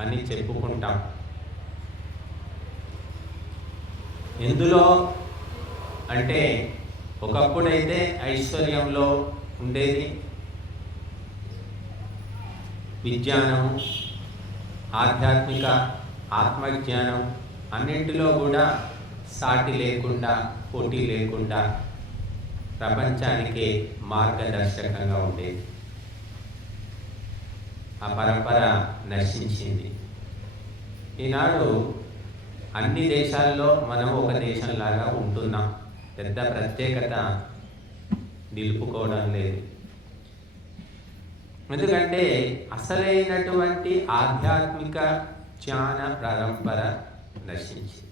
అని చెప్పుకుంటాం. ఎందులో అంటే ఒకప్పుడైతే ఐశ్వర్యంలో ఉండేది, విజ్ఞానం, ఆధ్యాత్మిక ఆత్మజ్ఞానం అన్నింటిలో కూడా సాటి లేకుండా, పోటీ లేకుండా ప్రపంచానికి మార్గదర్శకంగా ఉండేది. ఆ పరంపర నశించింది. ఈనాడు అన్ని దేశాల్లో మనం ఒక దేశంలాగా ఉంటున్నాం. పెద్ద ప్రత్యేకత నిలుపుకోవడం లేదు. ఎందుకంటే అసలైనటువంటి ఆధ్యాత్మిక జ్ఞాన పరంపర నశించింది.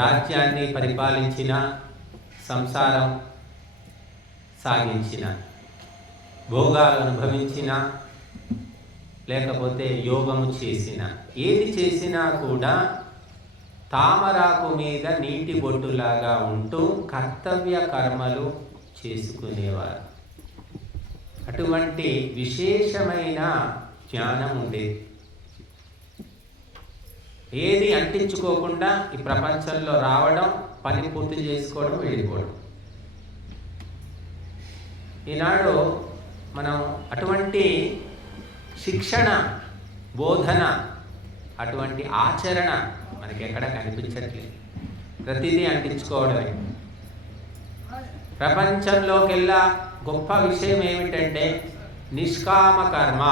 రాజ్యాన్ని పరిపాలించిన, సంసారం సాగించిన, భోగాలు అనుభవించిన, లేకపోతే యోగము చేసిన, ఏది చేసినా కూడా తామరాకు మీద నీటి బొట్టులాగా ఉంటూ కర్తవ్య కర్మలు చేసుకునేవారు. అటువంటి విశేషమైన జ్ఞానం ఉండేది. ఏది అంటించుకోకుండా ఈ ప్రపంచంలో రావడం, పని పూర్తి చేసుకోవడం, వెళ్ళిపోవడం. ఈనాడు మనం అటువంటి శిక్షణ, బోధన, అటువంటి ఆచరణ మనకి ఎక్కడ కనిపించట్లేదు. ప్రతిదీ అంటించుకోవడమే. ప్రపంచంలోకెల్లా గొప్ప విషయం ఏమిటంటే నిష్కామ కర్మ.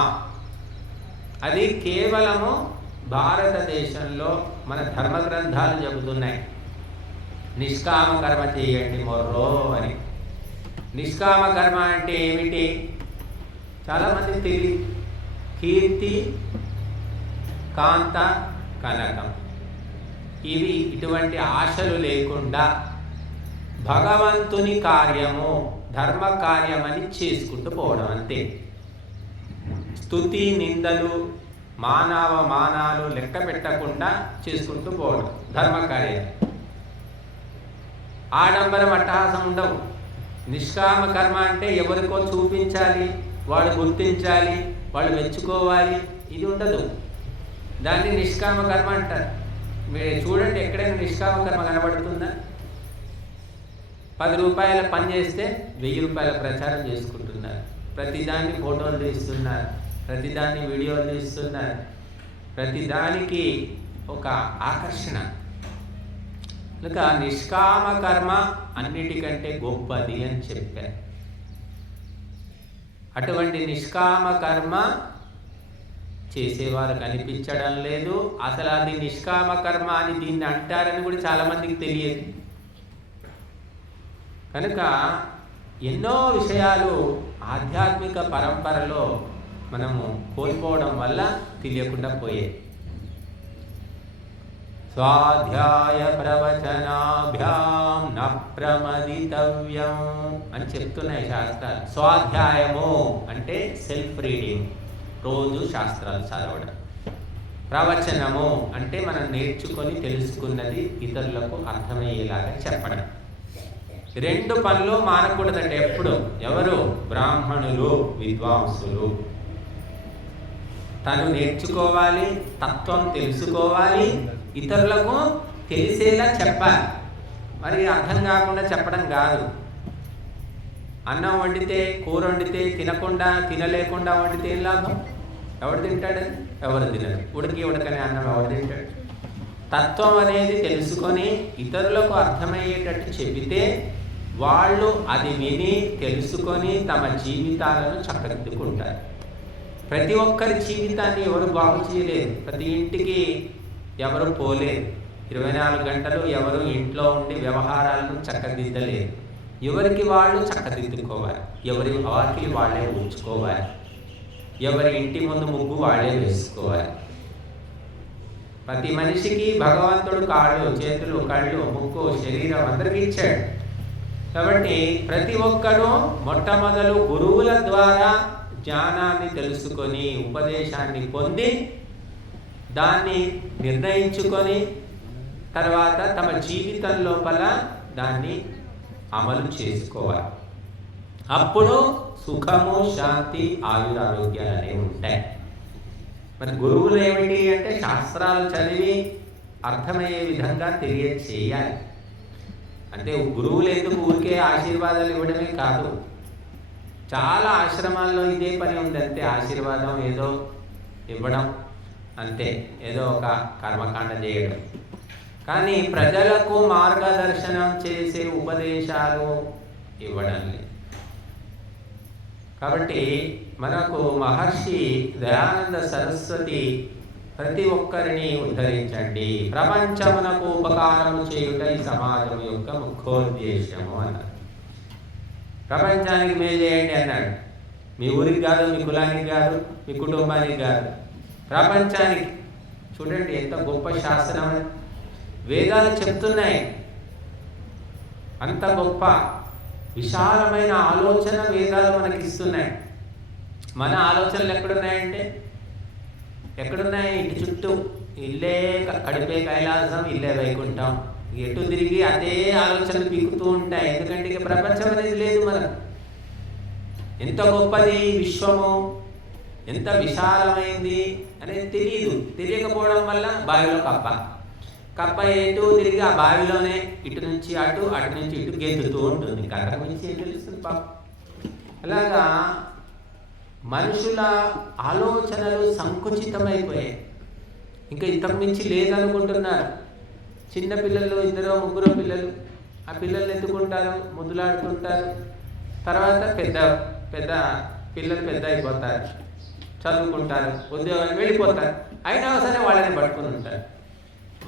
అది కేవలము భారతదేశంలో మన ధర్మ గ్రంథాలు చెబుతున్నాయి. నిష్కామ కర్మ చేయండి మొర్రో అని. నిష్కామ కర్మ అంటే ఏమిటి? చాలామంది తెలియదు. కీర్తి, కాంత, కనకం, ఇవి ఇటువంటి ఆశలు లేకుండా భగవంతుని కార్యము, ధర్మ కార్యమని చేసుకుంటూ పోవడం అంతే. స్తుతి, నిందలు, మానాలు లెక్క పెట్టకుండా చేసుకుంటూ పోవడం ధర్మకార్యం. ఆడంబరం, అట్టహాసం ఉండవు. నిష్కామ కర్మ అంటే ఎవరికో చూపించాలి, వాడు గుర్తించాలి, వాళ్ళు మెచ్చుకోవాలి, ఇది ఉండదు. దాన్ని నిష్కామ కర్మ అంటారు. మీరు చూడండి, ఎక్కడైనా నిష్కామ కర్మ కనబడుతుందా? 10 రూపాయల పని చేస్తే 1000 రూపాయల ప్రచారం చేసుకుంటున్నారు. ప్రతిదాన్ని ఫోటోలు తీస్తున్నారు, ప్రతిదాన్ని వీడియోలు తీస్తున్నారు, ప్రతిదానికి ఒక ఆకర్షణ. కనుక నిష్కామ కర్మ అన్నిటికంటే గొప్పది అని చెప్పారు. అటువంటి నిష్కామ కర్మ చేసేవారు కనిపించడం లేదు. అసలు అది నిష్కామ కర్మ అని దీన్ని అంటారని కూడా చాలామందికి తెలియదు. కనుక ఎన్నో విషయాలు ఆధ్యాత్మిక పరంపరలో మనము కోల్పోవడం వల్ల తెలియకుండా పోయేది. స్వాధ్యాయ ప్రవచనాభ్యాం న ప్రమదితవ్యం అని చెప్తున్నాయి శాస్త్రాలు. స్వాధ్యాయము అంటే సెల్ఫ్ రీడింగ్, రోజు శాస్త్రాలు చదవడం. ప్రవచనము అంటే మనం నేర్చుకొని తెలుసుకున్నది ఇతరులకు అర్థమయ్యేలాగా చెప్పడం. 2 పనులు మానకూడదంటే ఎప్పుడు. ఎవరు? బ్రాహ్మణులు, విద్వాంసులు. తను నేర్చుకోవాలి, తత్వం తెలుసుకోవాలి, ఇతరులకు తెలిసేలా చెప్పాలి. మరి అర్థం కాకుండా చెప్పడం కాదు. అన్నం వండితే, కూర వండితే తినలేకుండా వండితే ఏం లాభం? ఎవడు తింటాడు? ఎవరు తినరు. ఉడకని అన్నం ఎవడు తింటాడు? తత్వం అనేది తెలుసుకొని ఇతరులకు అర్థమయ్యేటట్టు చెబితే వాళ్ళు అది విని తెలుసుకొని తమ జీవితాలను చక్కదిద్దుకుంటారు. ప్రతి ఒక్కరి జీవితాన్ని ఎవరు బాగు చేయలేదు. ప్రతి ఇంటికి ఎవరు పోలేదు. 24 గంటలు ఎవరు ఇంట్లో ఉండి వ్యవహారాలను చక్కదిద్దలేదు. ఎవరికి వాళ్ళు చక్కదిద్దుకోవాలి. ఎవరి వాకిలి వాళ్ళే ఉంచుకోవాలి. ఎవరి ఇంటి ముందు ముగ్గు వాళ్ళే వేసుకోవాలి. ప్రతి మనిషికి భగవంతుడు కాళ్ళు, చేతులు, కళ్ళు, ముక్కు, శరీరం అందరికీ ఇచ్చాడు. కాబట్టి ప్రతి ఒక్కరూ మొట్టమొదలు గురువుల ద్వారా జ్ఞానాన్ని తెలుసుకొని, ఉపదేశాన్ని పొంది, దాన్ని నిర్ణయించుకొని, తర్వాత తమ జీవితం లోపల దాన్ని అమలు చేసుకోవాలి. అప్పుడు సుఖము, శాంతి, ఆయురారోగ్యాలు అనేవి ఉంటాయి. మరి గురువులు ఏమిటి అంటే శాస్త్రాలు చదివి అర్థమయ్యే విధంగా తెలియచేయాలి. అంటే గురువులు ఎందుకు ఊరికే ఆశీర్వాదాలు ఇవ్వడమే కాదు, చాలా ఆశ్రమాల్లో ఇదే పని ఉంది. అంతే, ఆశీర్వాదం ఏదో ఇవ్వడం, అంతే, ఏదో ఒక కర్మకాండ చేయడం. కానీ ప్రజలకు మార్గదర్శనం చేసే ఉపదేశాలు ఇవ్వడం లేదు. కాబట్టి మనకు మహర్షి దయానంద సరస్వతి ప్రతి ఒక్కరిని ఉద్ధరించండి, ప్రపంచమునకు ఉపకారము చేయుట ఈ సమాజం యొక్క ముఖ్యోద్దేశము అన్నారు. ప్రపంచానికి మేలు చేయండి అన్నాడు. మీ ఊరికి కాదు, మీ కులానికి కాదు, మీ కుటుంబానికి కాదు, ప్రపంచానికి. చూడండి ఎంత గొప్ప శాసనం వేదాలు చెప్తున్నాయి. అంత గొప్ప విశాలమైన ఆలోచన వేదాలు మనకి ఇస్తున్నాయి. మన ఆలోచనలు ఎక్కడున్నాయంటే ఎక్కడున్నాయి? ఇంటి చుట్టూ ఇల్లే కడిపే కైలాసం, ఇల్లే వైకుంఠం. ఎటు తిరిగి అదే ఆలోచనలు పీకుతూ ఉంటాయి. ఎందుకంటే ఇక ప్రపంచం అనేది లేదు మనకు. ఎంత గొప్పది విశ్వము, ఎంత విశాలమైంది అనేది తెలియదు. తెలియకపోవడం వల్ల బావిలో కప్ప ఎటు తిరిగి ఆ బావిలోనే ఇటు నుంచి అటు, అటు నుంచి ఇటు గెంతుతూ ఉంటుంది. కథ గురించి ఏం తెలుస్తుంది పాప. అలాగా మనుషుల ఆలోచనలు సంకుచితమైపోయాయి. ఇంకా ఇంతకు మించి లేదనుకుంటున్నారు. చిన్న పిల్లలు, 2-3 పిల్లలు, ఆ పిల్లల్ని ఎత్తుకుంటారు, ముద్దులాడుకుంటారు. తర్వాత పెద్ద పిల్లలు పెద్ద అయిపోతారు, చదువుకుంటారు, ఉద్యోగాలు వెళ్ళిపోతారు. అయినా సరే వాళ్ళని పట్టుకుని ఉంటారు.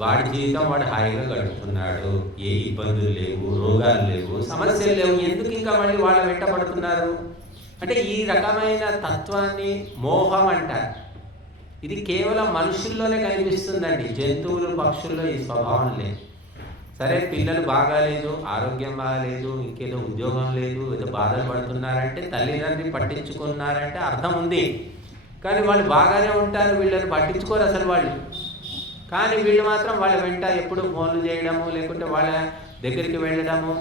వాడి జీవితం వాడు హాయిగా గడుపుతున్నాడు, ఏ ఇబ్బందులు లేవు, రోగాలు లేవు, సమస్యలు లేవు. ఎందుకు ఇంకా మళ్ళీ వాళ్ళ వెంట పడుతున్నారు అంటే ఈ రకమైన తత్వాన్ని మోహం అంటారు. ఇది కేవలం మనుషుల్లోనే కనిపిస్తుందండి. జంతువులు, పక్షుల్లో ఈ స్వభావం లేదు. సరే, పిల్లలు బాగాలేదు, ఆరోగ్యం బాగాలేదు, ఇంకేదో ఉద్యోగం లేదు, ఏదో బాధలు పడుతున్నారంటే తల్లిదండ్రులు పట్టించుకున్నారంటే అర్థం ఉంది. కానీ వాళ్ళు బాగానే ఉంటారు, వీళ్ళని పట్టించుకోరు అసలు వాళ్ళు. కానీ వీళ్ళు మాత్రం వాళ్ళ వెంట ఎప్పుడు ఫోన్లు చేయడము, లేకుంటే వాళ్ళ దగ్గరికి వెళ్ళడము,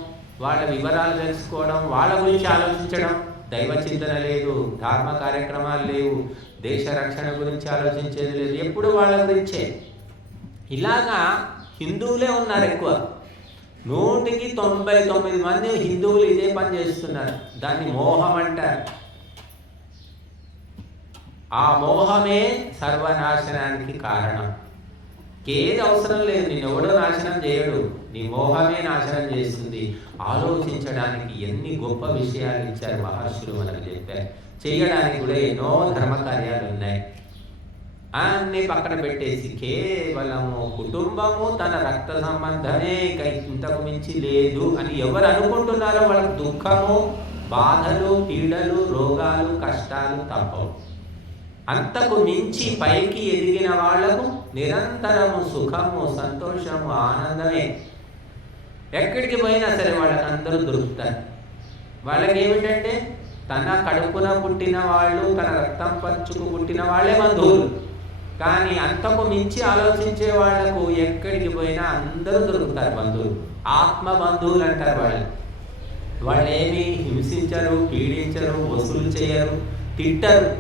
వాళ్ళ వివరాలు తెలుసుకోవడం, వాళ్ళ గురించి ఆలోచించడం. దైవ చింతన లేదు, ధర్మ కార్యక్రమాలు లేవు, దేశ రక్షణ గురించి ఆలోచించేది లేదు, ఎప్పుడు వాళ్ళ గురించే. ఇలాగా హిందువులే ఉన్నారు ఎక్కువ. 100కి 99 మంది హిందువులు ఇదే పని చేస్తున్నారు. దాన్ని మోహం అంటారు. ఆ మోహమే సర్వనాశనానికి కారణం. ఏది అవసరం లేదు, నేను ఎవడో నాశనం చేయడు, నీ మోహమే నాశనం చేస్తుంది. ఆలోచించడానికి ఎన్ని గొప్ప విషయాలు ఇచ్చారు మహర్షులు, మనకు చెప్పారు. చేయడానికి కూడా ఎన్నో ధర్మకార్యాలు ఉన్నాయి. అన్ని పక్కన పెట్టేసి కేవలము కుటుంబము, తన రక్త సంబంధమే ఇంతకు మించి లేదు అని ఎవరు అనుకుంటున్నారో వాళ్ళకి దుఃఖము, బాధలు, పీడలు, రోగాలు, కష్టాలు తప్పవు. అంతకు మించి పైకి ఎదిగిన వాళ్లకు నిరంతరము సుఖము, సంతోషము, ఆనందమే. ఎక్కడికి పోయినా సరే వాళ్ళకి అందరూ దొరుకుతారు. వాళ్ళకి ఏమిటంటే తన కడుపున పుట్టిన వాళ్ళు, తన రక్తం పంచుకు పుట్టిన వాళ్ళే బంధువులు. కానీ అంతకు మించి ఆలోచించే వాళ్లకు ఎక్కడికి పోయినా అందరూ దొరుకుతారు బంధువులు. ఆత్మ బంధువులు అంటారు వాళ్ళు. వాళ్ళు ఏమి హింసించరు, పీడించరు, వసూలు చేయరు, తిట్టరు.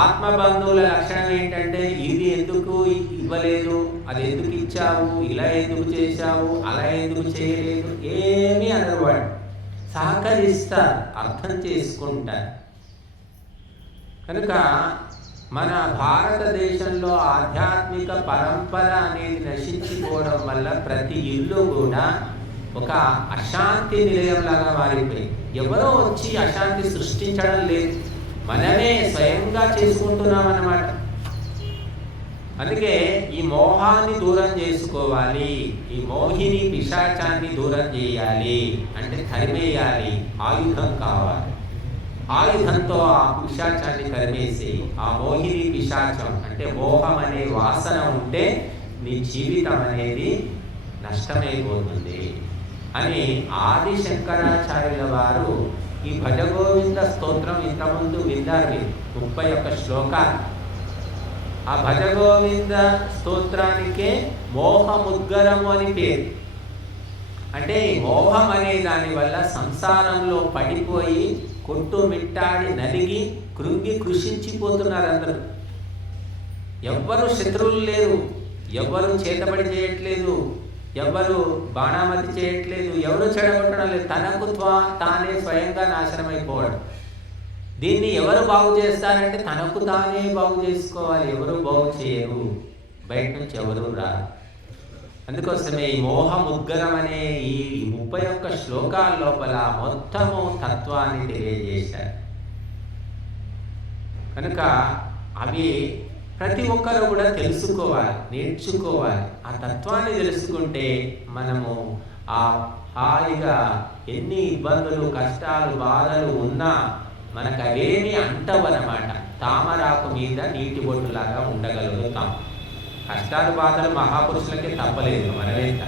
ఆత్మ బంధువుల లక్షణం ఏంటంటే ఇది ఎందుకు ఇవ్వలేదు, అది ఎందుకు ఇచ్చావు, ఇలా ఎందుకు చేశావు, అలా ఎందుకు చేయలేదు, ఏమీ అనరు. వాడు సహకరిస్తారు, అర్థం చేసుకుంటారు. కనుక మన భారతదేశంలో ఆధ్యాత్మిక పరంపర అనేది నశించిపోవడం వల్ల ప్రతి ఇల్లు కూడా ఒక అశాంతి నిలయంలాగా మారిపోయింది. ఎవరో వచ్చి అశాంతి సృష్టించడం లేదు, మనమే స్వయంగా చేసుకుంటున్నాం అన్నమాట. అందుకే ఈ మోహాన్ని దూరం చేసుకోవాలి, ఈ మోహిని పిశాచాన్ని దూరం చేయాలి అంటే తరిమేయాలి. ఆయుధం కావాలి. ఆయుధంతో ఆ పిశాచాన్ని తరిమేసి, ఆ మోహిని పిశాచం అంటే మోహం అనే వాసన ఉంటే నీ జీవితం అనేది నష్టమైపోతుంది అని ఆది శంకరాచార్యుల వారు ఈ భజగోవింద స్తోత్రం ఇంతకుముందు విన్నారు 31 శ్లోకాలు. ఆ భజగోవింద స్తోత్రానికే మోహముద్గరము అని పేరు. అంటే మోహం అనే దాని వల్ల సంసారంలో పడిపోయి కొట్టుమిట్టాడి నలిగి కృంగి కృషించిపోతున్నారు అందరూ. ఎవ్వరు శత్రువులు లేరు, ఎవ్వరు చేతబడి చేయట్లేదు, ఎవరు బాణామతి చేయట్లేదు, ఎవరు చెడగొట్టడం లేదు. తనకు తానే స్వయంగా నాశనమైపోవడం. దీన్ని ఎవరు బాగు చేస్తారంటే తనకు తానే బాగు చేసుకోవాలి. ఎవరు బాగు చేయరు, బయట నుంచి ఎవరు రారు. అందుకోసమే ఈ మోహముద్గరం అనే ఈ 31 శ్లోకాల లోపల మొత్తము తత్వాన్ని తెలియజేశారు. కనుక అవి ప్రతి ఒక్కరు కూడా తెలుసుకోవాలి, నేర్చుకోవాలి. ఆ తత్వాన్ని తెలుసుకుంటే మనము ఆ హాయిగా ఎన్ని ఇబ్బందులు, కష్టాలు, బాధలు ఉన్నా మనకు అవేమీ అంటవన్నమాట. తామరాకు మీద నీటి బొట్టులాగా ఉండగలుగుతాం. కష్టాలు, బాధలు మహాపురుషులకే తప్పలేదు, మనమేంట.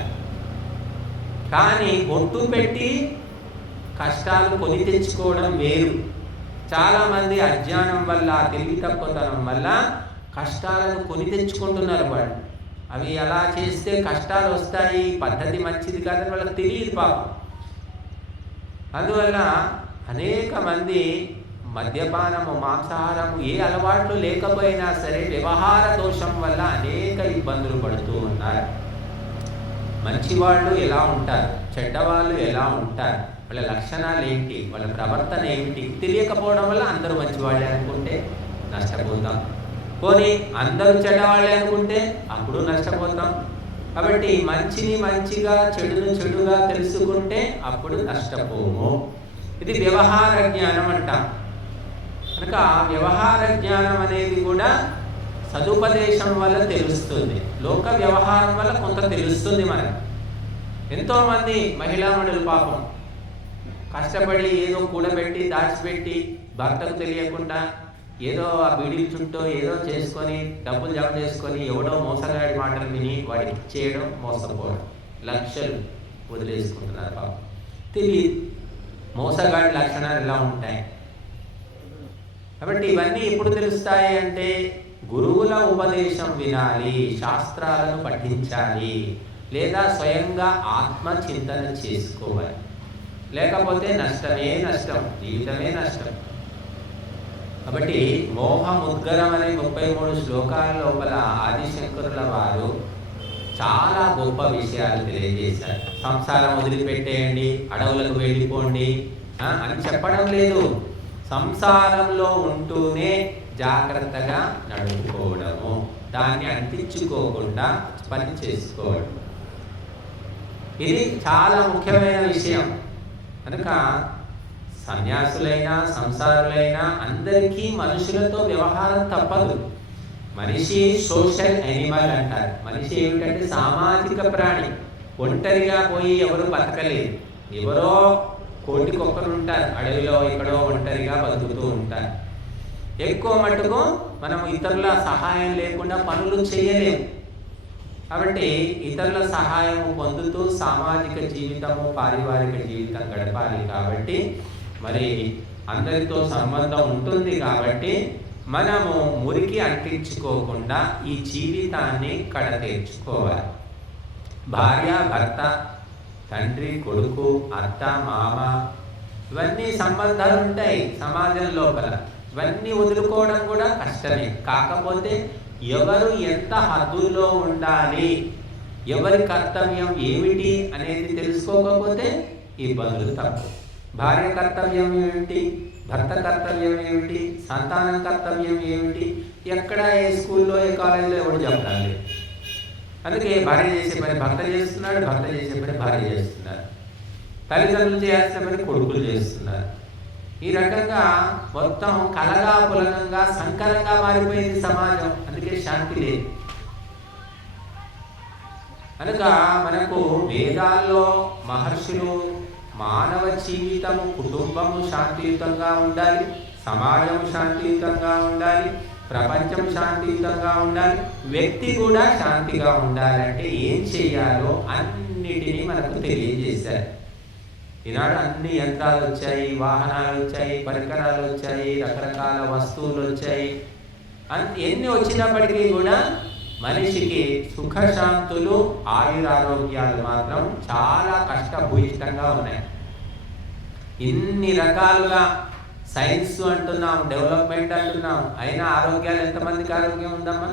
కానీ బొట్టు పెట్టి కష్టాలు కొని తెచ్చుకోవడం వేరు. చాలామంది అజ్ఞానం వల్ల, తెలివి తక్కువతనం వల్ల కష్టాలను కొని తెచ్చుకుంటున్నారు వాళ్ళు. అవి అలా చేస్తే కష్టాలు వస్తాయి, పద్ధతి మంచిది కాదని వాళ్ళకి తెలియదు పాపం. అందువల్ల అనేక మంది మద్యపానము, మాంసాహారము ఏ అలవాట్లు లేకపోయినా సరే వ్యవహార దోషం వల్ల అనేక ఇబ్బందులు పడుతూ ఉన్నారు. మంచివాళ్ళు ఎలా ఉంటారు, చెడ్డవాళ్ళు ఎలా ఉంటారు, వాళ్ళ లక్షణాలు ఏంటి, వాళ్ళ ప్రవర్తన ఏమిటి తెలియకపోవడం వల్ల అందరూ మంచివాళ్ళే అనుకుంటే నష్టపోతాం. పోనీ అందరూ చెడ్డవాళ్ళే అనుకుంటే అప్పుడు నష్టపోతాం. కాబట్టి మంచిని మంచిగా, చెడును చెడుగా తెలుసుకుంటే అప్పుడు నష్టపోము. ఇది వ్యవహార జ్ఞానం అంటాం. కనుక వ్యవహార జ్ఞానం అనేది కూడా సదుపదేశం వల్ల తెలుస్తుంది. లోక వ్యవహారం వల్ల కొంత తెలుస్తుంది మనకు. ఎంతోమంది మహిళామణులు పాపం కష్టపడి ఏదో కూడబెట్టి దాచిపెట్టి భర్తకు తెలియకుండా ఏదో ఆ బీడీల చుట్టూ ఏదో చేసుకొని డబ్బులు జమ చేసుకొని ఎవడో మోసగాడి మాటలు విని వాడికి ఇచ్చేయడం, మోసపోవడం, లక్షలు వదిలేసుకుంటున్నారు పాపం. తెలియదు మోసగాడి లక్షణాలు ఎలా ఉంటాయి. కాబట్టి ఇవన్నీ ఎప్పుడు తెలుస్తాయి అంటే గురువుల ఉపదేశం వినాలి, శాస్త్రాలను పఠించాలి, లేదా స్వయంగా ఆత్మచింతన చేసుకోవాలి. లేకపోతే నష్టమే నష్టం, జీవితమే నష్టం. కాబట్టి మోహముద్గరం అనే 33 శ్లోకాల లోపల ఆదిశంకరుల వారు చాలా గొప్ప విషయాలు తెలియజేశారు. సంసారం వదిలిపెట్టేయండి, అడవులకు వెళ్ళిపోండి అని చెప్పడం లేదు. సంసారంలో ఉంటూనే జాగ్రత్తగా నడుపుకోవడము, దాన్ని అంటించుకోకుండా పని చేసుకోవడం, ఇది చాలా ముఖ్యమైన విషయం. కనుక సన్యాసులైనా సంసారులైనా అందరికీ మనుషులతో వ్యవహారం తప్పదు. మనిషి సోషల్ యానిమల్ అంటారు. మనిషి ఏమిటంటే సామాజిక ప్రాణి. ఒంటరిగా పోయి ఎవరు బతకలేదు. ఎవరో కోటికొక్కరు ఉంటారు, అడవిలో ఎక్కడో ఒంటరిగా బతుకుతూ ఉంటారు. ఎక్కువ మటుకు మనం ఇతరుల సహాయం లేకుండా పనులు చేయలేము. కాబట్టి ఇతరుల సహాయం పొందుతూ సామాజిక జీవితము, పారివారిక జీవితం గడపాలి. కాబట్టి మరి అందరితో సంబంధం ఉంటుంది. కాబట్టి మనము మురికి అంటించుకోకుండా ఈ జీవితాన్ని కడతీర్చుకోవాలి. భార్య, భర్త, తండ్రి, కొడుకు, అత్త, మామ, ఇవన్నీ సంబంధాలు ఉంటాయి సమాజం లోపల. ఇవన్నీ వదులుకోవడం కూడా కష్టమే. కాకపోతే ఎవరు ఎంత హద్దుల్లో ఉండాలి, ఎవరి కర్తవ్యం ఏమిటి అనేది తెలుసుకోకపోతే ఇబ్బందులు తప్పవు. భార్య కర్తవ్యం ఏమిటి, భర్త కర్తవ్యం ఏమిటి, సంతానం కర్తవ్యం ఏమిటి, ఎక్కడ ఏ స్కూల్లో ఏ కాలేజీలో ఎవరు చెప్పడం లేదు. అందుకే భార్య చేసే పని భర్త చేస్తున్నాడు, భర్త చేసే పని భార్య చేస్తున్నారు, తల్లిదండ్రులు చేయాల్సిన పని కొడుకులు చేస్తున్నారు. ఈ రకంగా మొత్తం కలగా పులకంగా సంకరంగా మారిపోయింది సమాజం. అందుకే శాంతి లేదు. కనుక మనకు వేదాల్లో మహర్షులు మానవ జీవితము, కుటుంబము శాంతియుతంగా ఉండాలి, సమాజం శాంతియుతంగా ఉండాలి, ప్రపంచం శాంతియుతంగా ఉండాలి, వ్యక్తి కూడా శాంతిగా ఉండాలంటే ఏం చేయాలో అన్నిటినీ మనకు తెలియజేశారు. ఈనాడు అన్ని యంత్రాలు వచ్చాయి, వాహనాలు వచ్చాయి, పరికరాలు వచ్చాయి, రకరకాల వస్తువులు వచ్చాయి. ఎన్ని వచ్చినప్పటికీ కూడా మనిషికి సుఖశాంతులు, ఆయురారోగ్యాలు మాత్రం చాలా కష్టభూయిష్టంగా ఉన్నాయి. ఇన్ని రకాలుగా సైన్స్ అంటున్నాం, డెవలప్మెంట్ అంటున్నాం, అయినా ఆరోగ్యాలు ఎంతమందికి ఆరోగ్యం ఉందమ్మా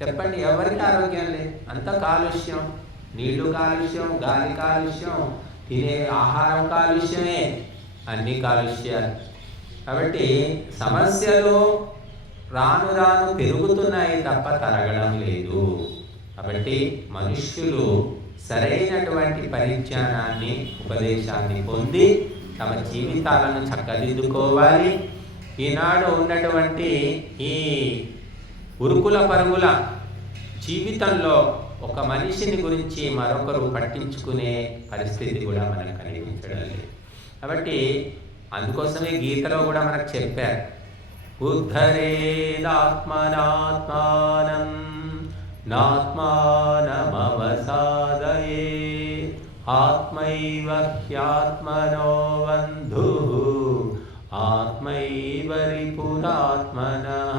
చెప్పండి? ఎవరికి ఆరోగ్యం లేదు. అంత కాలుష్యం, నీళ్లు కాలుష్యం, గాలి కాలుష్యం, తినే ఆహారం కాలుష్యమే, అన్ని కాలుష్యాలు. కాబట్టి సమస్యలు రాను రాను పెరుగుతున్నాయి తప్ప తరగడం లేదు. కాబట్టి మనుష్యులు సరైనటువంటి పరిజ్ఞానాన్ని, ఉపదేశాన్ని పొంది తమ జీవితాలను చక్కదిద్దుకోవాలి. ఈనాడు ఉన్నటువంటి ఈ ఉరుకుల పరుగుల జీవితంలో ఒక మనిషిని గురించి మరొకరు పట్టించుకునే పరిస్థితి కూడా మనకు కనిపించడం లేదు. కాబట్టి అందుకోసమే గీతలో కూడా మనకు చెప్పారు, ఉద్ధరేదాత్మనాత్మానం నాత్మానమవసాదయే ఆత్మైవ హ్యాత్మనో బంధుః ఆత్మైవ రిపురాత్మనః.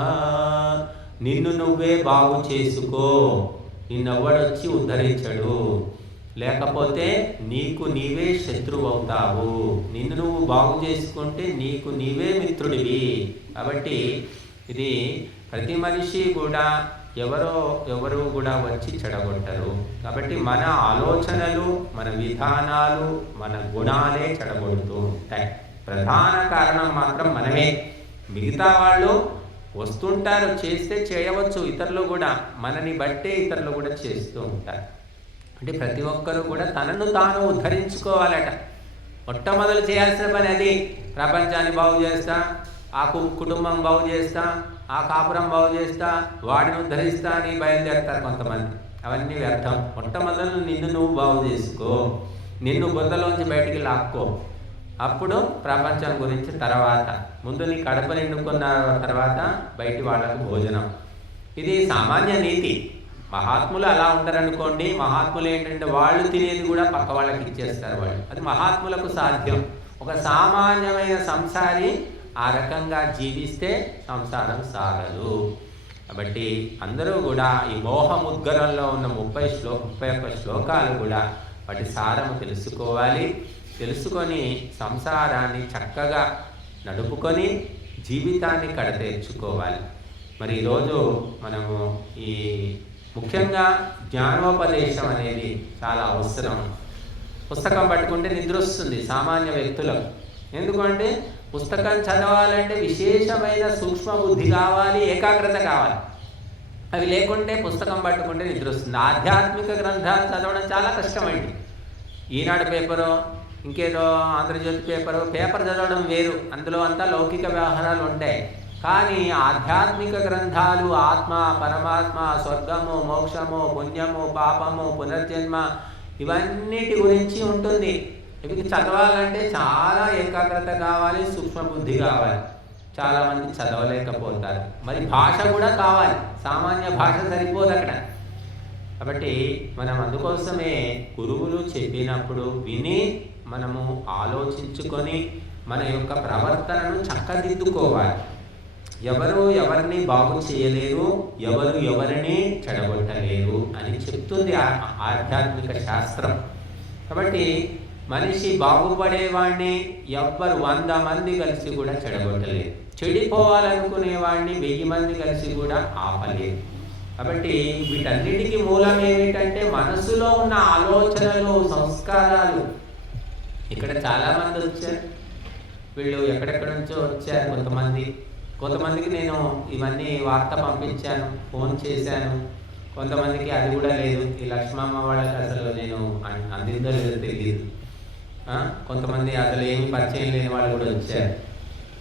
నిన్ను నువ్వే బాగు చేసుకో, నిన్నెవ్వడొచ్చి ఉద్ధరించడు. లేకపోతే నీకు నీవే శత్రువు అవుతావు. నిన్ను నువ్వు బాగు చేసుకుంటే నీకు నీవే మిత్రుడివి. కాబట్టి ఇది ప్రతి మనిషి కూడా ఎవరు కూడా వచ్చి చెడగొట్టరు. కాబట్టి మన ఆలోచనలు, మన విధానాలు, మన గుణాలే చెడగొడుతూ ఉంటాయి. ప్రధాన కారణం మాత్రం మనమే. మిగతా వాళ్ళు వస్తుంటారు, చేస్తే చేయవచ్చు, ఇతరులు కూడా మనని బట్టే ఇతరులు కూడా చేస్తూ ఉంటారు. అంటే ప్రతి ఒక్కరూ కూడా తనను తాను ఉద్ధరించుకోవాలట. మొట్టమొదలు చేయాల్సిన పని అది. ప్రపంచాన్ని బాగు చేస్తా, ఆ కుటుంబం బాగు చేస్తా, ఆ కాపురం బాగు చేస్తా, వాడిని ఉద్ధరిస్తా అని బయలుదేరుతారు కొంతమంది. అవన్నీ వ్యర్థం. మొట్టమొదలు నిన్ను నువ్వు బాగు చేసుకో, నిన్ను బుద్ధలోంచి బయటికి లాక్కో. అప్పుడు ప్రపంచం గురించి తర్వాత. ముందు నీ కడప నిండుకున్న తర్వాత బయటి వాళ్ళకు భోజనం. ఇది సామాన్య నీతి. మహాత్ములు అలా ఉంటారనుకోండి. మహాత్ములు ఏంటంటే వాళ్ళు తినేది కూడా పక్క వాళ్ళకి ఇచ్చేస్తారు వాళ్ళు. అది మహాత్ములకు సాధ్యం. ఒక సామాన్యమైన సంసారి ఆ రకంగా జీవిస్తే సంసారం సాగదు. కాబట్టి అందరూ కూడా ఈ మోహముద్గరంలో ఉన్న 31 శ్లోకాలు కూడా వాటి సారము తెలుసుకోవాలి. తెలుసుకొని సంసారాన్ని చక్కగా నడుపుకొని జీవితాన్ని కడతేర్చుకోవాలి. మరి ఈరోజు మనము ఈ ముఖ్యంగా జ్ఞానోపదేశం అనేది చాలా అవసరం. పుస్తకం పట్టుకుంటే నిద్ర వస్తుంది సామాన్య వ్యక్తులకు. ఎందుకంటే పుస్తకం చదవాలంటే విశేషమైన సూక్ష్మ బుద్ధి కావాలి, ఏకాగ్రత కావాలి. అవి లేకుంటే పుస్తకం పట్టుకుంటే నిద్ర వస్తుంది. ఆధ్యాత్మిక గ్రంథాలు చదవడం చాలా కష్టమండి. ఈనాడు పేపరు, ఇంకేదో ఆంధ్రజ్యోతి పేపర్ చదవడం వేరు. అందులో అంతా లౌకిక వ్యవహారాలు ఉంటాయి. కానీ ఆధ్యాత్మిక గ్రంథాలు ఆత్మ, పరమాత్మ, స్వర్గము, మోక్షము, పుణ్యము, పాపము, పునర్జన్మ, ఇవన్నిటి గురించి ఉంటుంది. ఇవి చదవాలంటే చాలా ఏకాగ్రత కావాలి, సూక్ష్మ బుద్ధి కావాలి. చాలామంది చదవలేకపోతారు. మరి భాష కూడా కావాలి, సామాన్య భాష సరిపోదు అక్కడ. కాబట్టి మనం అందుకోసమే గురువులు చెప్పినప్పుడు విని మనము ఆలోచించుకొని మన యొక్క ప్రవర్తనను చక్కదిద్దుకోవాలి. ఎవరు ఎవరిని బాగు చేయలేరు, ఎవరు ఎవరిని చెడగొట్టలేరు అని చెప్తుంది ఆధ్యాత్మిక శాస్త్రం. కాబట్టి మనిషి బాగుపడేవాడిని ఎవ్వరు 100 మంది కలిసి కూడా చెడగొట్టలేరు. చెడిపోవాలనుకునేవాడిని 1000 మంది కలిసి కూడా ఆపలేరు. కాబట్టి వీటన్నిటికీ మూలం ఏమిటంటే మనసులో ఉన్న ఆలోచనలు, సంస్కారాలు. ఇక్కడ చాలామంది వచ్చారు, వీళ్ళు ఎక్కడెక్కడ నుంచో వచ్చారు. కొంతమందికి నేను ఇవన్నీ వార్త పంపించాను, ఫోన్ చేశాను. కొంతమందికి అది కూడా లేదు. ఈ లక్ష్మమ్మ వాళ్ళకి అసలు నేను అందిందో లేదో తెలియదు. కొంతమంది అసలు ఏమి పరిచయం లేని వాళ్ళు కూడా వచ్చారు.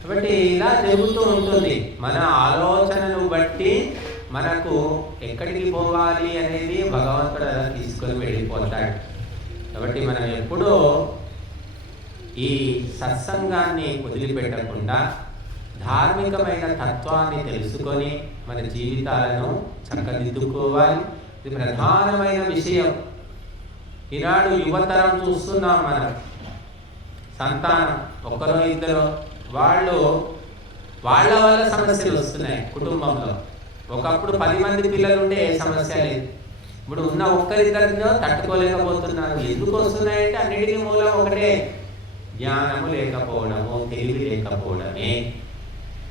కాబట్టి ఇలా జరుగుతూ ఉంటుంది. మన ఆలోచనను బట్టి మనకు ఎక్కడికి పోవాలి అనేది భగవంతుడు అలా తీసుకొని వెళ్ళిపోతాడు. కాబట్టి మనం ఎప్పుడూ ఈ సత్సంగాన్ని వదిలిపెట్టకుండా ధార్మికమైన తత్వాన్ని తెలుసుకొని మన జీవితాలను చక్కదిద్దుకోవాలి. ఇది ప్రధానమైన విషయం. ఈనాడు యువతరం చూస్తున్నాం మనం. సంతానం ఒకరో ఇద్దరు వాళ్ళ వల్ల సమస్యలు వస్తున్నాయి కుటుంబంలో. ఒకప్పుడు 10 మంది పిల్లలు ఉంటే ఏ సమస్య లేదు. ఇప్పుడు ఉన్న ఒక్కరిద్దరినో తట్టుకోలేకపోతున్నారు. ఎందుకు వస్తున్నాయంటే అన్నిటికీ మూలం ఒకటే, జ్ఞానము లేకపోవడము, తెలివి లేకపోవడమే.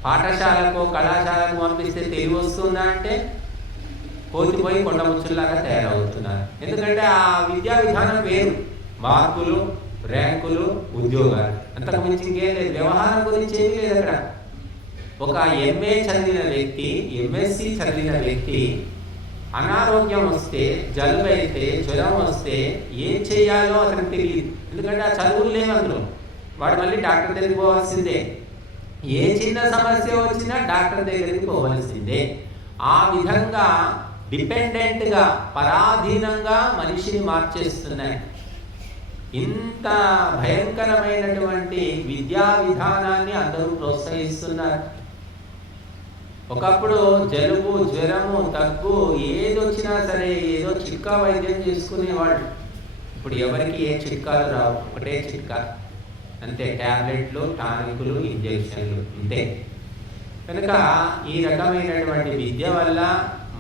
పాఠశాలకు కళాశాలకు పంపిస్తే తెలివి వస్తుందా అంటే కోతిపోయి కొండముచ్చులాగా తయారవుతున్నారు. ఎందుకంటే ఆ విద్యా విధానం వేరు. మార్కులు, ర్యాంకులు, ఉద్యోగాలు, అంతకు మించి ఇంకేం లేదు. వ్యవహారం గురించి ఏమీ లేదు అక్కడ. ఒక ఎంఏ చదివిన వ్యక్తి, ఎంఎస్సి చదివిన వ్యక్తి అనారోగ్యం వస్తే, జలుబు అయితే, జ్వరం వస్తే ఏం చేయాలో అతనికి తెలియదు. ఎందుకంటే ఆ చదువులు లేవు అందులో. వాడు మళ్ళీ డాక్టర్ దగ్గరికి పోవాల్సిందే. ఏ చిన్న సమస్య వచ్చినా డాక్టర్ దగ్గరికి పోవాల్సిందే. ఆ విధంగా డిపెండెంట్గా, పరాధీనంగా మనిషిని మార్చేస్తున్నాయి. ఇంత భయంకరమైనటువంటి విద్యా విధానాన్ని అందరూ ప్రోత్సహిస్తున్నారు. ఒకప్పుడు జలుబు, జ్వరము, దగ్గు ఏదొచ్చినా సరే ఏదో చిట్కా వైద్యం చేసుకునేవాళ్ళు. ఇప్పుడు ఎవరికి ఏ చిట్కాలు రావు, ఒకటే చిట్కా అంతే. ట్యాబ్లెట్లు, టానికులు, ఇంజెక్షన్లు, అంతే. కనుక ఈ రకమైనటువంటి విద్య వల్ల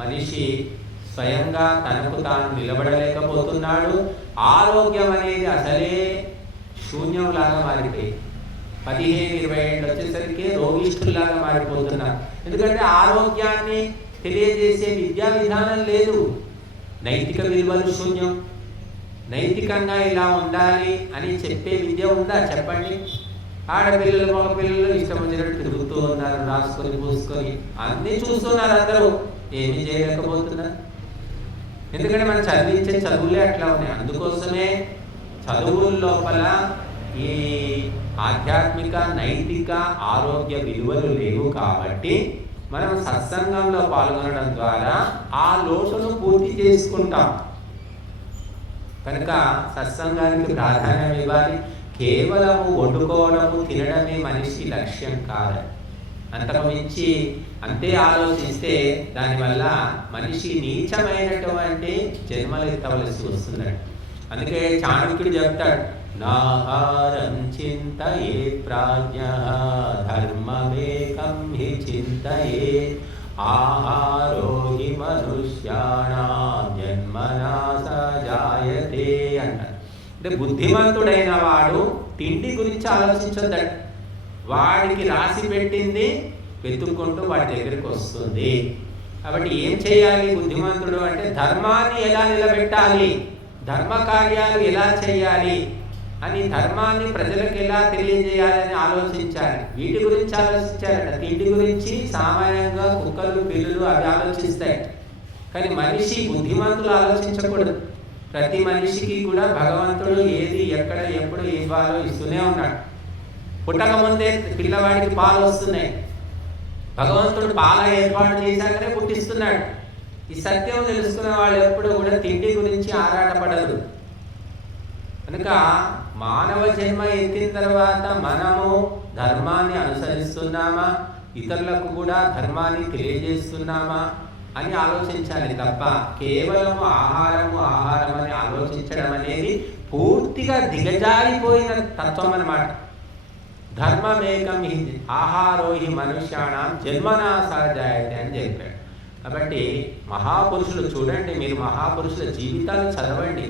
మనిషి స్వయంగా తనకు తాను నిలబడలేకపోతున్నాడు. ఆరోగ్యం అనేది అసలే శూన్యంలాగా మారిపోయింది. 15-20 ఏళ్ళు వచ్చేసరికి రోగిష్ఠుల్లాగా మారిపోతున్నారు. ఎందుకంటే ఆరోగ్యాన్ని తెలియజేసే విద్యా విధానం లేదు. నైతిక విలువలు శూన్యం. నైతికంగా ఇలా ఉండాలి అని చెప్పే విద్య ఉందా చెప్పండి? ఆడపిల్లలు, మగపిల్లలు ఇష్టం వచ్చినట్టు తిరుగుతూ ఉన్నారు, రాసుకొని పూసుకొని అన్నీ చూస్తున్నారు. అందరూ ఏమీ చేయలేకపోతున్నారు. ఎందుకంటే మనం చదివించే చదువులే అట్లా ఉన్నాయి. అందుకోసమే చదువుల లోపల ఈ ఆధ్యాత్మిక, నైతిక, ఆరోగ్య విలువలు లేవు. కాబట్టి మనం సత్సంగంలో పాల్గొనడం ద్వారా ఆ లోటును పూర్తి చేసుకుంటాం. కనుక సత్సంగానికి ప్రాధాన్యం ఇవ్వాలి. కేవలము వండుకోవడము, తినడమే మనిషి లక్ష్యం కాదు. అంతకు మించి అంతే ఆలోచిస్తే దానివల్ల మనిషి నీచమైనటువంటి జన్మలు ఎత్తవలసి వస్తున్నాడు. అందుకే చాణక్యుడు చెప్తాడు, నాహారం చింతయే ప్రాజ్ఞ ధర్మమేకం హి చింతయే ఆహారో హి మనుష్యాణాం జన్మనా సజాయతే అంటారు. అంటే బుద్ధిమంతుడైన వాడు తిండి గురించి ఆలోచించొద్దట. వాడికి రాసి పెట్టింది వెతుక్కుంటూ వాడి దగ్గరికి వస్తుంది. కాబట్టి ఏం చేయాలి బుద్ధిమంతుడు అంటే ధర్మాన్ని ఎలా నిలబెట్టాలి, ధర్మ కార్యాలు ఎలా చేయాలి అని, ధర్మాన్ని ప్రజలకు ఎలా తెలియజేయాలని ఆలోచించాలి. వీటి గురించి ఆలోచించారట. తిండి గురించి సామాన్యంగా కుక్కలు, పిల్లులు అవి ఆలోచిస్తాయి. కానీ మనిషి, బుద్ధిమంతులు ఆలోచించకూడదు. ప్రతి మనిషికి కూడా భగవంతుడు ఏది, ఎక్కడ, ఎప్పుడు ఇవ్వాలో ఇస్తూనే ఉన్నాడు. పుట్టక ముందే పిల్లవాడికి పాలు వస్తున్నాయి. భగవంతుడు పాల ఏర్పాటు చేశాకనే పుట్టిస్తున్నాడు. ఈ సత్యం తెలుసుకున్న వాళ్ళు ఎప్పుడు కూడా తిండి గురించి ఆరాటపడరు. కనుక మానవ జన్మ ఎత్తిన తర్వాత మనము ధర్మాన్ని అనుసరిస్తున్నామా, ఇతరులకు కూడా ధర్మాన్ని తెలియజేస్తున్నామా అని ఆలోచించాలి తప్ప కేవలం ఆహారం అని ఆలోచించడం అనేది పూర్తిగా దిగజారిపోయిన తత్వం అన్నమాట. ధర్మమేకం హి ఆహారో హి మనుష్యాణం జన్మనా సహజాయతే అని చెప్పాడు. కాబట్టి మహాపురుషులు చూడండి, మీరు మహాపురుషుల జీవితాలు చదవండి.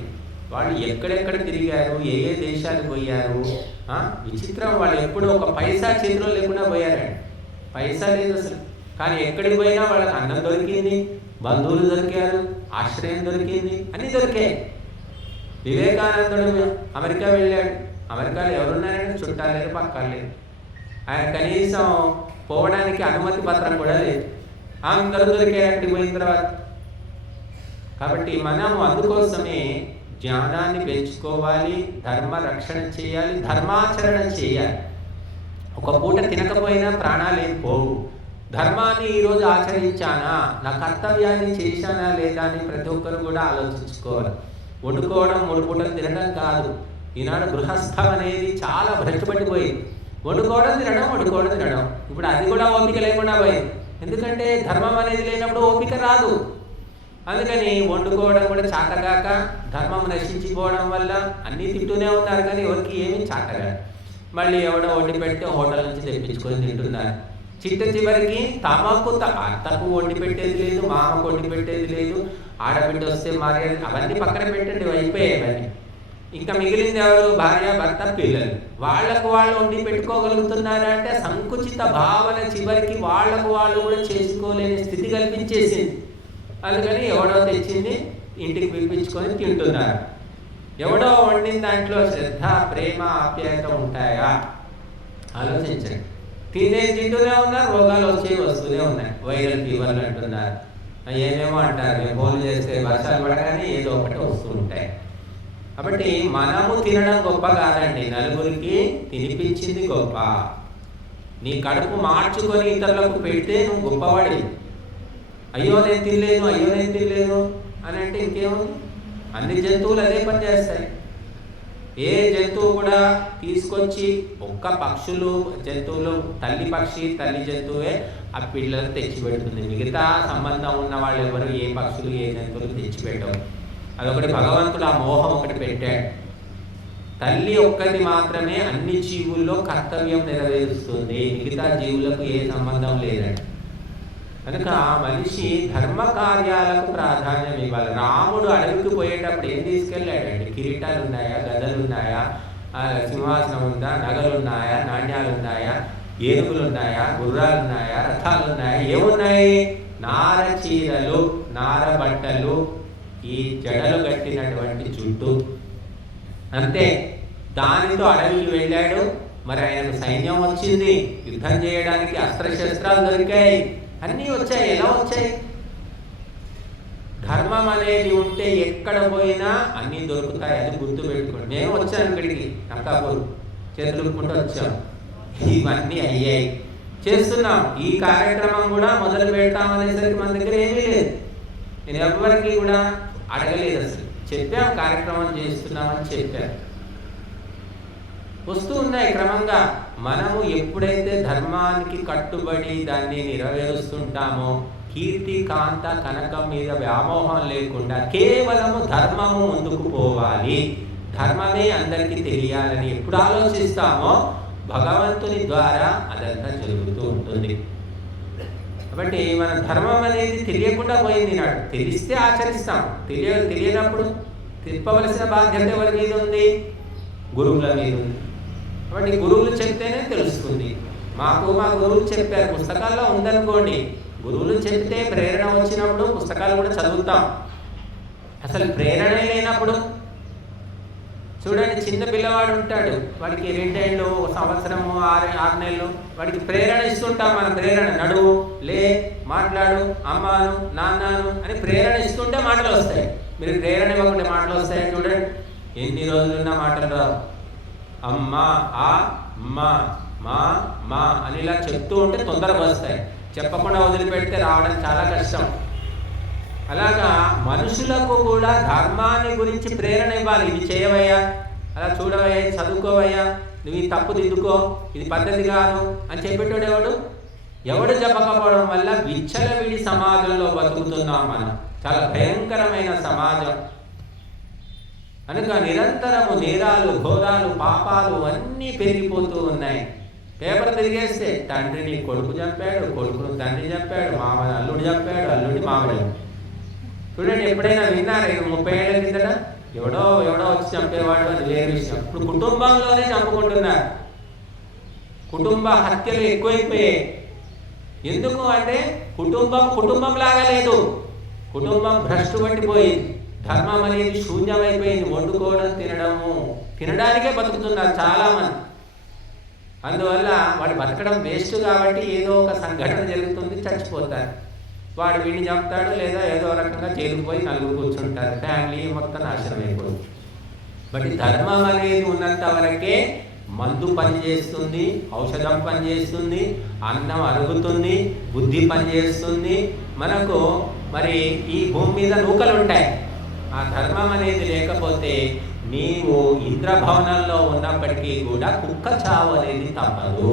వాళ్ళు ఎక్కడెక్కడ తిరిగారు, ఏ ఏ దేశాలు పోయారు. విచిత్రం, వాళ్ళు ఎప్పుడు ఒక పైసా చేతిలో లేకుండా పోయారండి. పైసా లేదు అసలు. కానీ ఎక్కడికి పోయినా వాళ్ళకి అన్నం దొరికింది, బంధువులు దొరికారు, ఆశ్రయం దొరికింది, అన్నీ దొరికాయి. వివేకానందుడు అమెరికా వెళ్ళాడు. అమెరికాలో ఎవరున్నారంటే చుట్టాలు లేరు, పక్కలు లేరు. ఆయన కనీసం పోవడానికి అనుమతి పత్రం కూడా లేదు. అందరూ దొరికారు అక్కడికి పోయిన తర్వాత. కాబట్టి మనం అందుకోసమే జ్ఞానాన్ని పెంచుకోవాలి, ధర్మ రక్షణ చేయాలి, ధర్మాచరణ చేయాలి. ఒక పూట తినకపోయినా ప్రాణాలు ఏం పోవు. ధర్మాన్ని ఈరోజు ఆచరించానా, నా కర్తవ్యాన్ని చేశానా లేదా అని ప్రతి ఒక్కరు కూడా ఆలోచించుకోవాలి. వండుకోవడం, 3 పూటలు తినడం కాదు. ఈనాడు గృహస్థం అనేది చాలా భ్రష్టుపట్టిపోయింది. వండుకోవడం తినడం. ఇప్పుడు అది కూడా ఓపిక లేకుండా పోయింది. ఎందుకంటే ధర్మం అనేది లేనప్పుడు ఓపిక రాదు. అందుకని వండుకోవడం కూడా చాటగాక ధర్మం నశించిపోవడం వల్ల అన్నీ తింటూనే ఉన్నారు, కానీ ఎవరికి ఏమీ చాటగా. మళ్ళీ ఎవడో వండి పెడితే హోటల్ నుంచి తెప్పించుకొని తింటున్నారు. చివరికి తమకు అత్తకు వండి పెట్టేది లేదు, మామకు వండి పెట్టేది లేదు, ఆడబిడ్డ వస్తే మర్యాద అవన్నీ పక్కన పెట్టండి, అయిపోయాయి అవన్నీ. ఇంకా మిగిలింది ఎవరు? భార్య, భర్త, పిల్లలు. వాళ్లకు వాళ్ళు వండి పెట్టుకోగలుగుతున్నారా అంటే సంకుచిత భావన చివరికి వాళ్లకు వాళ్ళు కూడా చేసుకోలేని స్థితి కల్పించేసింది. అందుకని ఎవడో తెచ్చింది ఇంటికి పిలిపించుకొని తింటున్నారు. ఎవడో వండిన దాంట్లో శ్రద్ధ, ప్రేమ, ఆప్యాయత ఉంటాయా? ఆలోచించండి. తింటూనే ఉన్నారు, రోగాలు వస్తూనే ఉన్నాయి. వైరల్ ఫీవర్లు అంటున్నారు, ఏమేమో అంటారు. మేము ఫోన్ చేస్తే వర్షాలు పడగానే ఏదో ఒకటి వస్తూ ఉంటాయి. కాబట్టి మనము తినడం గొప్ప కాదండి, నలుగురికి తినిపించింది గొప్ప. నీ కడుపు మార్చుకొని ఇతరులకు పెడితే నువ్వు గొప్పవాడి. అయ్యో నేను తినలేదు అని అంటే ఇంకేముంది? అన్ని జంతువులు అదే పని చేస్తాయి. ఏ జంతువు కూడా తీసుకొచ్చి ఒక్క జంతువులు తల్లి పక్షి, తల్లి జంతువే ఆ పిల్లలు తెచ్చిపెడుతుంది. మిగతా సంబంధం ఉన్న వాళ్ళు ఎవరు ఏ పక్షులు, ఏ జంతువులు తెచ్చిపెట్టవు. అదొకటి భగవంతుడు ఆ మోహం ఒకటి పెట్టాడు. తల్లి ఒక్కటి మాత్రమే అన్ని జీవుల్లో కర్తవ్యం నెరవేరుస్తుంది, మిగతా జీవులకు ఏ సంబంధం లేదండి. కనుక మనిషి ధర్మ కార్యాలకు ప్రాధాన్యం ఇవ్వాలి. రాముడు అడవికి పోయేటప్పుడు ఏం తీసుకెళ్ళాడండి? కిరీటాలు ఉన్నాయా, గదలు ఉన్నాయా, సింహాసనం ఉందా, నగలు ఉన్నాయా, నాణ్యాలు ఉన్నాయా, ఏనుగులు ఉన్నాయా, గుర్రాలు ఉన్నాయా, రథాలు ఉన్నాయా? ఏమున్నాయి? నార చీరలు, నార బట్టలు, ఈ జడలు కట్టినటువంటి జుట్టు, అంతే. దానితో అడవికి వెళ్ళాడు. మరి ఆయనకు సైన్యం వచ్చింది, యుద్ధం చేయడానికి అస్త్రశస్త్రాలు దొరికాయి, అన్నీ వచ్చాయి. ఎలా వచ్చాయి? ధర్మం అనేది ఉంటే ఎక్కడ పోయినా అన్నీ దొరుకుతాయి, అది గుర్తు పెట్టుకోండి. నేను వచ్చాను ఇక్కడికి, నక్కాపూర్, చేతులుకుంటూ వచ్చాం. ఇవన్నీ అయ్యాయి, చేస్తున్నాం. ఈ కార్యక్రమం కూడా మొదలు పెడతామనేసరికి మన దగ్గర ఏమీ లేదు. నేను ఎవరికి కూడా అడగలేదు, అసలు చెప్పాం కార్యక్రమం చేస్తున్నామని చెప్పాను. వస్తూ ఉన్నాయి క్రమంగా. మనము ఎప్పుడైతే ధర్మానికి కట్టుబడి దాన్ని నెరవేరుస్తుంటామో, కీర్తి, కాంత, కనకం మీద వ్యామోహం లేకుండా కేవలము ధర్మము ముందుకు పోవాలి, ధర్మమే అందరికీ తెలియాలని ఎప్పుడు ఆలోచిస్తామో భగవంతుని ద్వారా అదంతా జరుగుతూ ఉంటుంది. కాబట్టి మన ధర్మం అనేది తెలియకుండా పోయింది నాడు. తెలిస్తే ఆచరిస్తాం, తెలియనప్పుడు తిప్పవలసిన బాధ్యత ఎవరి మీద ఉంది? గురువుల మీద ఉంది. కాబట్టి గురువులు చెప్తేనే తెలుస్తుంది. మా గురువులు చెప్పారు, పుస్తకాల్లో ఉందనుకోండి. గురువులు చెప్తే ప్రేరణ వచ్చినప్పుడు పుస్తకాలు కూడా చదువుతాం. అసలు ప్రేరణ లేనప్పుడు చూడండి, చిన్న పిల్లవాడు ఉంటాడు, వాడికి 2 ఏళ్ళు, 1 సంవత్సరము, 6 నెలలు, వాడికి ప్రేరణ ఇస్తుంటాం. మన ప్రేరణ, నడువు, లే, మాట్లాడు, అమ్మాను, నాన్నాను అని ప్రేరణ ఇస్తుంటే మాటలు వస్తాయి. మీరు ప్రేరణ ఇవ్వకుండా మాటలు వస్తాయి చూడండి. ఎన్ని రోజులున్నా మాటలు రావు. అమ్మా, ఆ, మా, మా, మా అని ఇలా చెప్తూ ఉంటే తొందరగా వస్తాయి. చెప్పకుండా వదిలిపెడితే రావడం చాలా కష్టం. అలాగా మనుషులకు కూడా ధర్మాన్ని గురించి ప్రేరణ ఇవ్వాలి. ఇది చేయవయ్యా, అలా చూడవయ్యా, ఇది చదువుకోవయ్యా, నువ్వు ఈ తప్పు దిద్దుకో, ఇది పద్ధతి కాదు అని చెప్పేటోడు ఎవడు చెప్పకపోవడం వల్ల విచ్చలవిడి సమాజంలో బతుకుతున్నాం మనం. చాలా భయంకరమైన సమాజం. కనుక నిరంతరము నేరాలు, ఘోరాలు, పాపాలు అన్నీ పెరిగిపోతూ ఉన్నాయి. పేపర్ తిరిగేస్తే తండ్రిని కొడుకు చంపాడు, కొడుకును తండ్రి చంపాడు, మామని అల్లుడు చంపాడు, అల్లుడి మామని. చూడండి, ఎప్పుడైనా విన్నారా? 30 ఏళ్ల కిందట ఎవడో వచ్చి చంపేవాడు, అది వేరే విషయం. ఇప్పుడు కుటుంబంలోనే చంపుకుంటున్నారు. కుటుంబ హత్యలు ఎక్కువైపోయాయి. ఎందుకు అంటే కుటుంబం లాగా లేదు, కుటుంబం భ్రష్టు పట్టిపోయింది, ధర్మం అనేది శూన్యమైపోయింది. వండుకోవడం, తినడానికే బతుకుతున్నారు చాలామంది. అందువల్ల వాడు బతకడం వేస్ట్ కాబట్టి ఏదో ఒక సంఘటన జరుగుతుంది, చచ్చిపోతారు. వాడు వీడిని చంపుతాడు, లేదా ఏదో రకంగా జైలుకు పోయి నలుగురు కూర్చుంటారు, ఫ్యామిలీ మొత్తం నాశనం అయిపోతుంది. బట్ ధర్మం అనేది ఉన్నంత వరకే మందు పనిచేస్తుంది, ఔషధం పనిచేస్తుంది, అన్నం అరుగుతుంది, బుద్ధి పనిచేస్తుంది. మనకు మరి ఈ భూమి మీద నూకలు ఉంటాయి. ఆ ధర్మం అనేది లేకపోతే నీవు ఇంద్రభవనంలో ఉన్నప్పటికీ కూడా కుక్క చావు అనేది తప్పదు.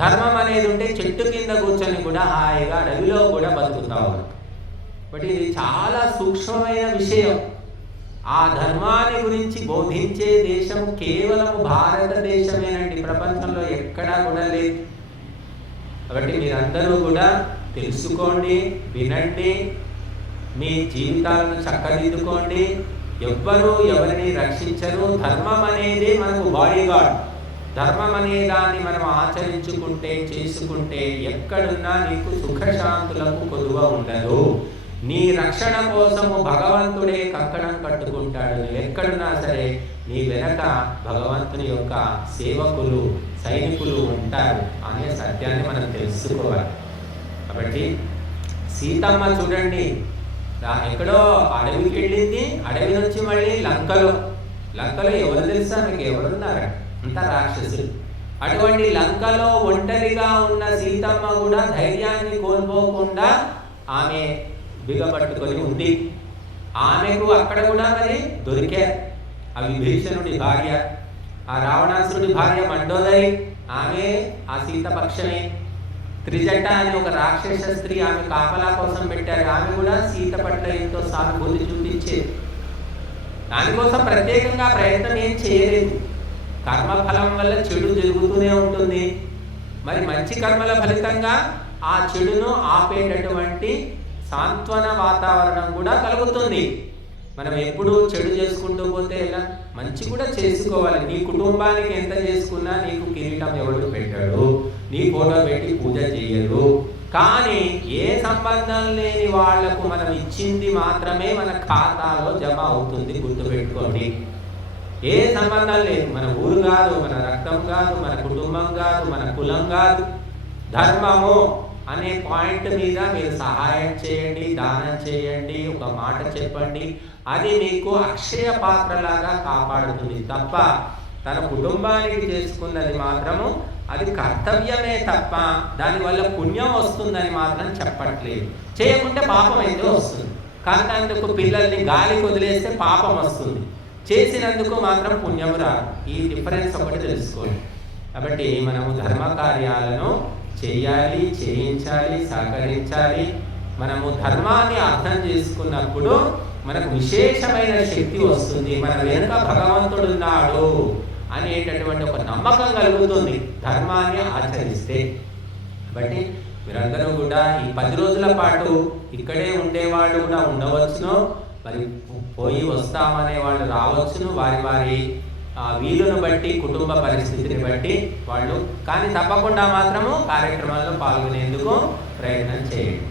ధర్మం అనేది ఉంటే చెట్టు కింద కూర్చొని కూడా హాయిగా అడవిలో కూడా బతుకుతావు. బట్ ఇది చాలా సూక్ష్మమైన విషయం. ఆ ధర్మాన్ని గురించి బోధించే దేశం కేవలం భారతదేశమేనండి, ప్రపంచంలో ఎక్కడా కూడా లేదు. కాబట్టి మీరందరూ కూడా తెలుసుకోండి, వినండి, మీ జీవితాలను చక్కదిద్దుకోండి. ఎవ్వరూ ఎవరిని రక్షించరు. ధర్మం అనేది మనకు బాడీ గార్డ్. ధర్మం అనే దాన్ని మనం ఆచరించుకుంటే చేసుకుంటే ఎక్కడున్నా నీకు సుఖశాంతులకు కొదువ ఉండదు. నీ రక్షణ కోసము భగవంతుడే కంకణం కట్టుకుంటాడు. నువ్వు ఎక్కడున్నా సరే నీ వెనక భగవంతుని యొక్క సేవకులు సైనికులు ఉంటారు అనే సత్యాన్ని మనం తెలుసుకోవాలి. కాబట్టి సీతమ్మ చూడండి, ఎక్కడో అడవికి వెళ్ళింది, అడవి నుంచి మళ్ళీ లంకలో ఎవరు తెలుసా మీకు? ఎవరున్నారు? అంతా రాక్షసులు. అటువంటి లంకలో ఒంటరిగా ఉన్న సీతమ్మ కూడా ధైర్యాన్ని కోల్పోకుండా ఆమె బిగపట్టుకొని ఉంది. ఆమెకు అక్కడ కూడా మరి దొరికారు ఆ విభీషణుడి భార్య, ఆ రావణాసురుడి భార్య మండోదరి, ఆమె ఆ సీత పక్షమే. త్రిజట అనే ఒక రాక్షస స్త్రీ ఆమె కాపలా కోసం పెట్టారు. ఆమె కూడా సీత పట్ల ఎంతో సానుభూతి చూపించేది. దానికోసం ప్రత్యేకంగా ప్రయత్నం ఏం చేయలేదు. కర్మఫలం వల్ల చెడు జరుగుతూనే ఉంటుంది. మరి మంచి కర్మల ఫలితంగా ఆ చెడును ఆపేటటువంటి సాంత్వన వాతావరణం కూడా కలుగుతుంది. మనం ఎప్పుడు చెడు చేసుకుంటూ పోతే ఎలా? మంచి కూడా చేసుకోవాలి. నీ కుటుంబానికి ఎంత చేసుకున్నా నీకు కిరీటం ఎవడు పెట్టాడు, నీ ఫోటో పెట్టి పూజ చేయరు. కానీ ఏ సంబంధం లేని వాళ్లకు మనం ఇచ్చింది మాత్రమే మన ఖాతాలో జమ అవుతుంది. గుర్తుపెట్టుకోండి. ఏ సంబంధం లేదు. మన ఊరు కాదు, మన రక్తం కాదు, మన కుటుంబం కాదు, మన కులం కాదు. ధర్మము అనే పాయింట్ మీద మీరు సహాయం చేయండి, దానం చేయండి, ఒక మాట చెప్పండి. అది మీకు అక్షయ పాత్రలాగా కాపాడుతుంది తప్ప తన కుటుంబానికి చేసుకున్నది మాత్రము అది కర్తవ్యమే తప్ప దానివల్ల పుణ్యం వస్తుందని మాత్రం చెప్పట్లేదు. చేయకుంటే పాపం అయితే వస్తుంది. కాంతందుకు పిల్లల్ని గాలికి వదిలేస్తే పాపం వస్తుంది, చేసినందుకు మాత్రం పుణ్యం రాదు. ఈ డిఫరెన్స్ ఒకటి తెలుసుకోండి. కాబట్టి మనము ధర్మ కార్యాలను చేయాలి, చేయించాలి, సహకరించాలి. మనము ధర్మాన్ని అర్థం చేసుకున్నప్పుడు మనకు విశేషమైన శక్తి వస్తుంది. మన వెనుక భగవంతుడు ఉన్నాడు అనేటటువంటి ఒక నమ్మకం కలుగుతుంది ధర్మాన్ని ఆచరిస్తే. కాబట్టి మీరందరూ కూడా ఈ 10 రోజుల పాటు ఇక్కడే ఉండేవాళ్ళు కూడా ఉండవచ్చును, మరి పోయి వస్తామనే వాళ్ళు రావచ్చును. వారి వారి వీలును బట్టి, కుటుంబ పరిస్థితిని బట్టి వాళ్ళు. కానీ తప్పకుండా మాత్రము కార్యక్రమాల్లో పాల్గొనేందుకు ప్రయత్నం చేయండి.